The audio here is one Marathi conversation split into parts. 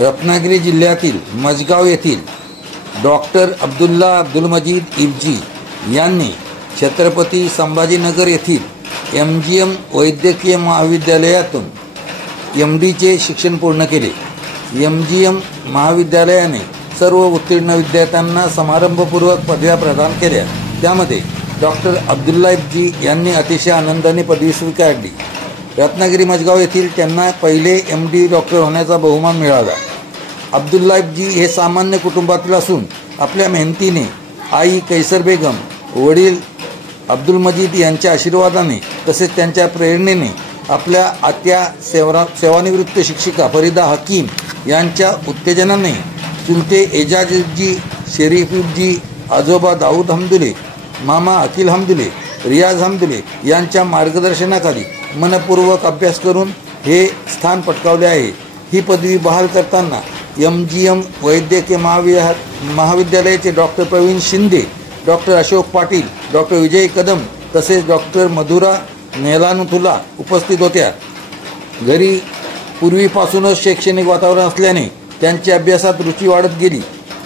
रत्नागिरी जिल्ह्यातील मजगाव येथील डॉक्टर अब्दुल्ला अब्दुल मजीद इब्जी यांनी छत्रपती संभाजीनगर येथील MGM वैद्यकीय महाविद्यालयातून MDचे शिक्षण पूर्ण केले। MGM महाविद्यालयाने सर्व उत्तीर्ण विद्यार्थ्यांना समारंभपूर्वक पदव्या प्रदान केल्या। त्यामध्ये डॉक्टर अब्दुल्ला इब्जी यांनी अतिशय आनंदाने पदवी स्वीकारली। रत्नागिरी मजगाव येथील त्यांना पहिले MD डॉक्टर होण्याचा बहुमान मिळाला। अब्दुल्ला इब्जी हे सामान्य कुटुंबातील असून आपल्या मेहनतीने आई कैसर बेगम, वडील अब्दुल मजीद यांच्या आशीर्वादाने तसेच त्यांच्या प्रेरणेने आपल्या आत्या सेवानिवृत्त शिक्षिका फरीदा हकीम यांच्या उत्तेजनाने चुलते एजाज इब्जी, शरीफ इब्जी, आजोबा दाऊद हमदुले, मामा अकील हमदुले, रियाज हमदुले यांच्या मार्गदर्शनाखाली मनपूर्वक अभ्यास करून हे स्थान पटकावले आहे। ही पदवी बहाल करताना MGM वैद्यकीय महाविद्यालयाचे doctor Pravin Shinde, doctor Ashok Patil, doctor Vijay Kadam तसेच डॉक्टर मधुरा नेलानुथुला उपस्थित होत्या। घरी पूर्वीपासूनच शैक्षणिक वातावरण असल्याने त्यांच्या अभ्यासात रुची वाढत गेली।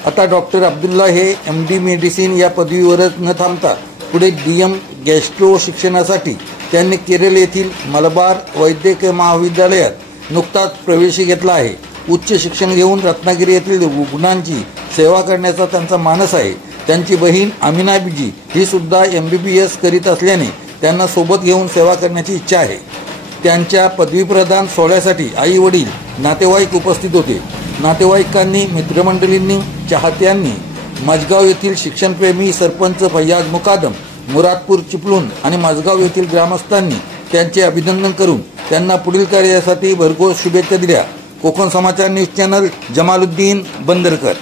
आता डॉक्टर अब्दुल्ला हे MD मेडिसिन या पदवीवरच न थांबता पुढे DM गॅस्ट्रो शिक्षणासाठी त्यांनी केरळ येथील मलबार वैद्यकीय महाविद्यालयात नुकताच प्रवेश घेतला आहे। उच्च शिक्षण घेऊन रत्नागिरी येथील रुग्णांची सेवा करण्याचा त्यांचा मानस आहे। त्यांची बहीण अमिना इब्जी ही सुद्धा MBBS करीत असल्याने त्यांना सोबत घेऊन सेवा करण्याची इच्छा आहे। त्यांच्या पदवीप्रदान सोहळ्यासाठी आई वडील नातेवाईक उपस्थित होते। नातेवाईकांनी, मित्रमंडळींनी, चाहत्यांनी, मजगाव येथील शिक्षणप्रेमी सरपंच फैयाज मुकादम, मुरादपूर चिपळूण आणि मजगाव येथील ग्रामस्थांनी त्यांचे अभिनंदन करून त्यांना पुढील कार्यासाठी भरघोस शुभेच्छा दिल्या। कोकण समाचार न्यूज चॅनल, जमालुद्दीन बंदरकर।